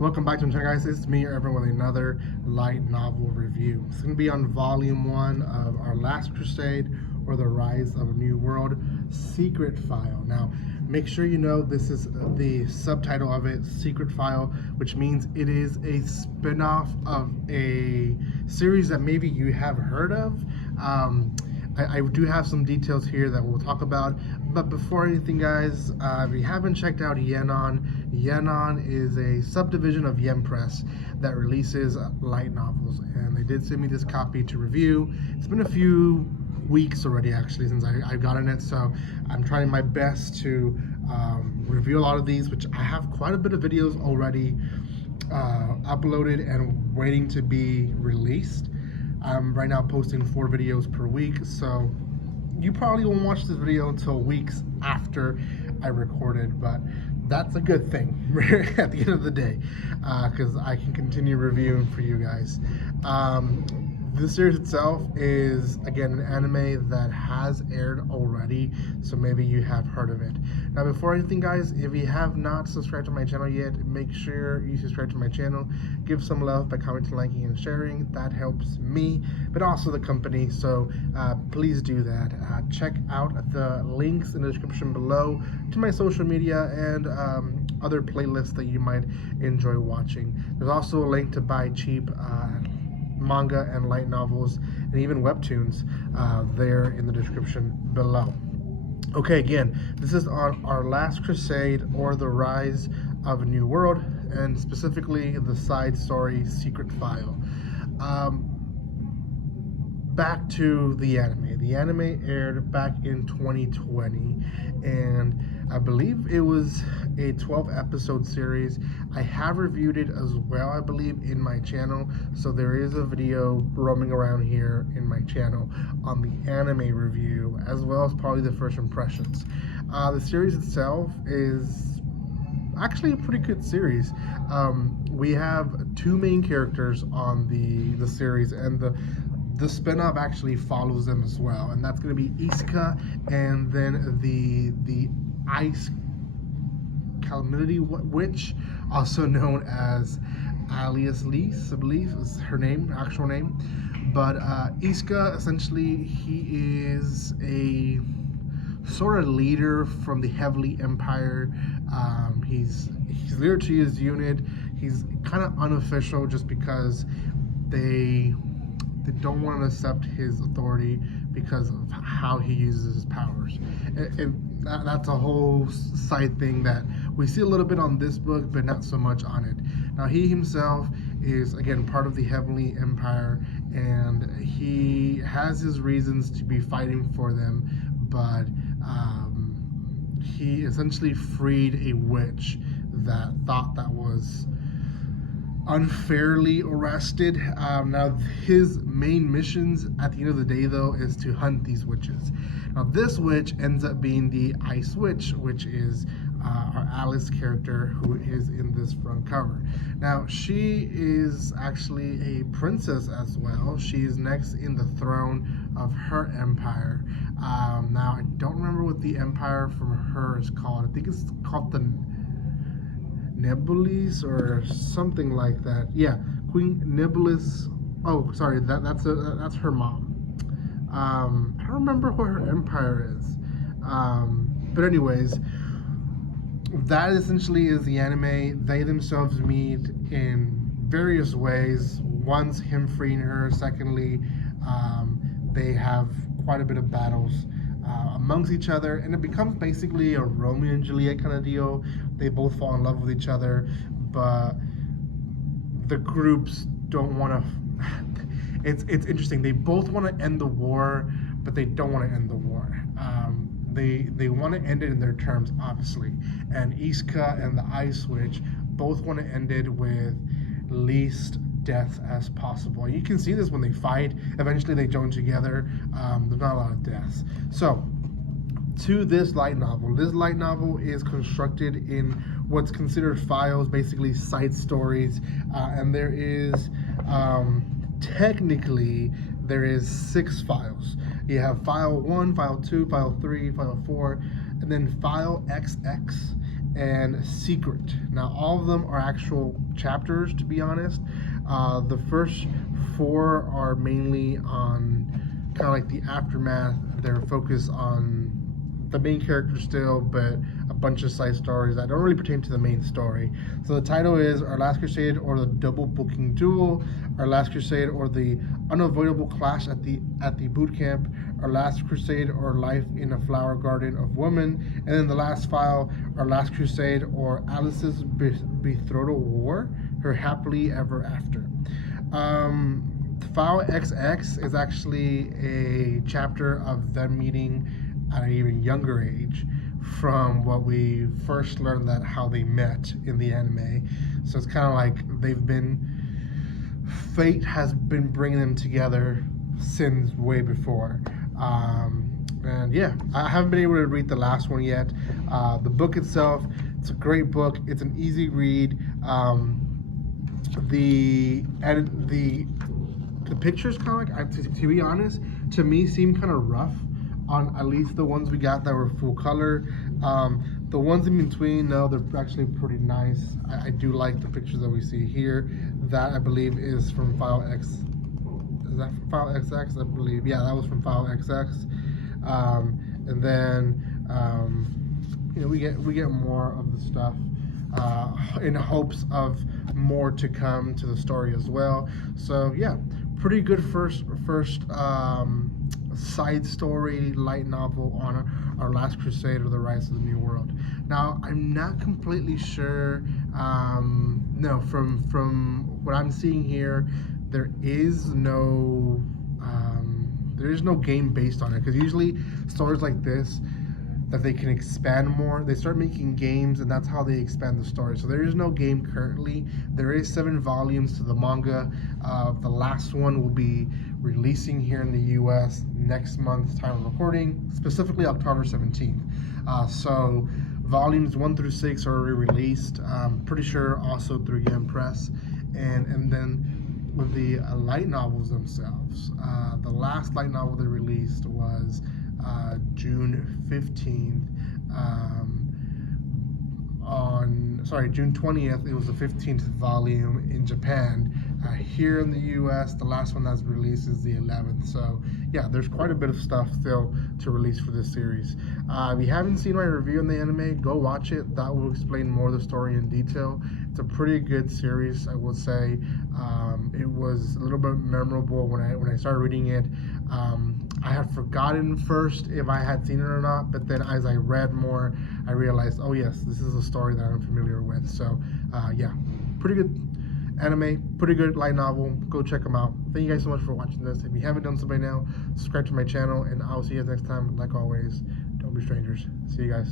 Welcome back to my channel, guys. It's me, Irvin, with another light novel review. It's going to be on volume 1 of Our Last Crusade, or The Rise of a New World, Secret File. Now, make sure you know this is the subtitle of it, Secret File, which means it is a spin-off of a series that maybe you have heard of. I do have some details here that we'll talk about, but before anything, guys, if you haven't checked out Yenon is a subdivision of Yen Press that releases light novels, and they did send me this copy to review. It's been a few weeks already, actually, since I've gotten it, so I'm trying my best to review a lot of these, which I have quite a bit of videos already uploaded and waiting to be released. I'm right now posting 4 videos per week, so you probably won't watch this video until weeks after I recorded, but that's a good thing at the end of the day, because I can continue reviewing for you guys. This series itself is, again, an anime that has aired already, so maybe you have heard of it. Now, before anything, guys, if you have not subscribed to my channel yet, make sure you subscribe to my channel. Give some love by commenting, liking, and sharing. That helps me, but also the company, so please do that. Check out the links in the description below to my social media and other playlists that you might enjoy watching. There's also a link to buy cheap manga and light novels and even webtoons there in the description below. Okay, again, this is on Our Last Crusade, or The Rise of a New World, and specifically the side story Secret File. Back to the anime. The anime aired back in 2020, and I believe it was a 12-episode series. I have reviewed it as well, I believe, in my channel, so there is a video roaming around here in my channel on the anime review, as well as probably the first impressions. The series itself is actually a pretty good series. We have 2 main characters on the series, and the spin-off actually follows them as well, and that's going to be Isuka, and then the Ice Calamity Witch, also known as Alias Lise, I believe is her name, actual name. But Isuka, essentially, he is a sort of leader from the Heavenly Empire. He's leader to his unit. He's kind of unofficial just because they don't want to accept his authority because of how he uses his powers. And that's a whole side thing that we see a little bit on this book, but not so much on it. Now, he himself is, again, part of the Heavenly Empire, and he has his reasons to be fighting for them, but he essentially freed a witch that thought that was unfairly arrested. Now, his main missions at the end of the day, though, is to hunt these witches. Now, this witch ends up being the Ice Witch, which is our Alice character, who is in this front cover. Now, she is actually a princess as well. She is next in the throne of her empire. Now, I don't remember what the empire from her is called. I think it's called the Nebulis or something like that. Yeah, Queen Nebulis. Oh, sorry, that's her mom. I don't remember what her empire is. But anyways, that essentially is the anime. They themselves meet in various ways. One's him freeing her. Secondly, they have quite a bit of battles amongst each other, and it becomes basically a Romeo and Juliet kind of deal. They both fall in love with each other, but the groups don't want to. It's interesting. They both want to end the war, but they don't want to end the war. They want to end it in their terms, obviously. And Isuka and the Ice Witch both want to end it with least deaths as possible. You can see this when they fight. Eventually they join together. There's not a lot of deaths. So, to this light novel. This light novel is constructed in what's considered files, basically side stories, and there is technically there is 6 files. You have file 1, file 2, file 3, file 4, and then file XX, and Secret. Now, all of them are actual chapters, to be honest. The first 4 are mainly on kind of like the aftermath. They're focused on the main character still, but a bunch of side stories that don't really pertain to the main story. So the title is Our Last Crusade, or the Double Booking Duel, Our Last Crusade, or the Unavoidable Clash at the Boot Camp, Our Last Crusade, or Life in a Flower Garden of Woman, and then the last file, Our Last Crusade, or Alice's Betrothal War, Her Happily Ever After. File XX is actually a chapter of them meeting at an even younger age from what we first learned that how they met in the anime. So it's kind of like fate has been bringing them together since way before. And yeah, I haven't been able to read the last one yet. The book itself, it's a great book. It's an easy read. The pictures kind of like, to be honest, to me seem kind of rough on at least the ones we got that were full color. The ones in between, no, they're actually pretty nice. I do like the pictures that we see here. That I believe is from File X. Is that from File XX? I believe. Yeah, that was from File XX. And then you know, we get more of the stuff in hopes of more to come to the story as well. So yeah, pretty good first side story light novel on Our Last Crusade, or the Rise of the New World. Now, I'm not completely sure. No, from what I'm seeing here, there is no game based on it, because usually stories like this that they can expand more, they start making games, and that's how they expand the story. So there is no game currently. There is 7 volumes to the manga. The last one will be releasing here in the US next month, time of recording, specifically October 17th. So volumes 1 through 6 are already released. Pretty sure also through Yen Press. And then with the light novels themselves, the last light novel they released was June 15th. June 20th, it was the 15th volume in Japan. Here in the US, the last one that's released is the 11th. So yeah, there's quite a bit of stuff still to release for this series. If you haven't seen my review on the anime, go watch it. That will explain more of the story in detail. It's a pretty good series, I will say. It was a little bit memorable when I started reading it. I had forgotten first if I had seen it or not, but then as I read more, I realized, oh yes, this is a story that I'm familiar with. So yeah, pretty good anime, pretty good light novel. Go check them out. Thank you guys so much for watching this. If you haven't done so by now, subscribe to my channel, and I'll see you guys next time. Like always, don't be strangers. See you guys.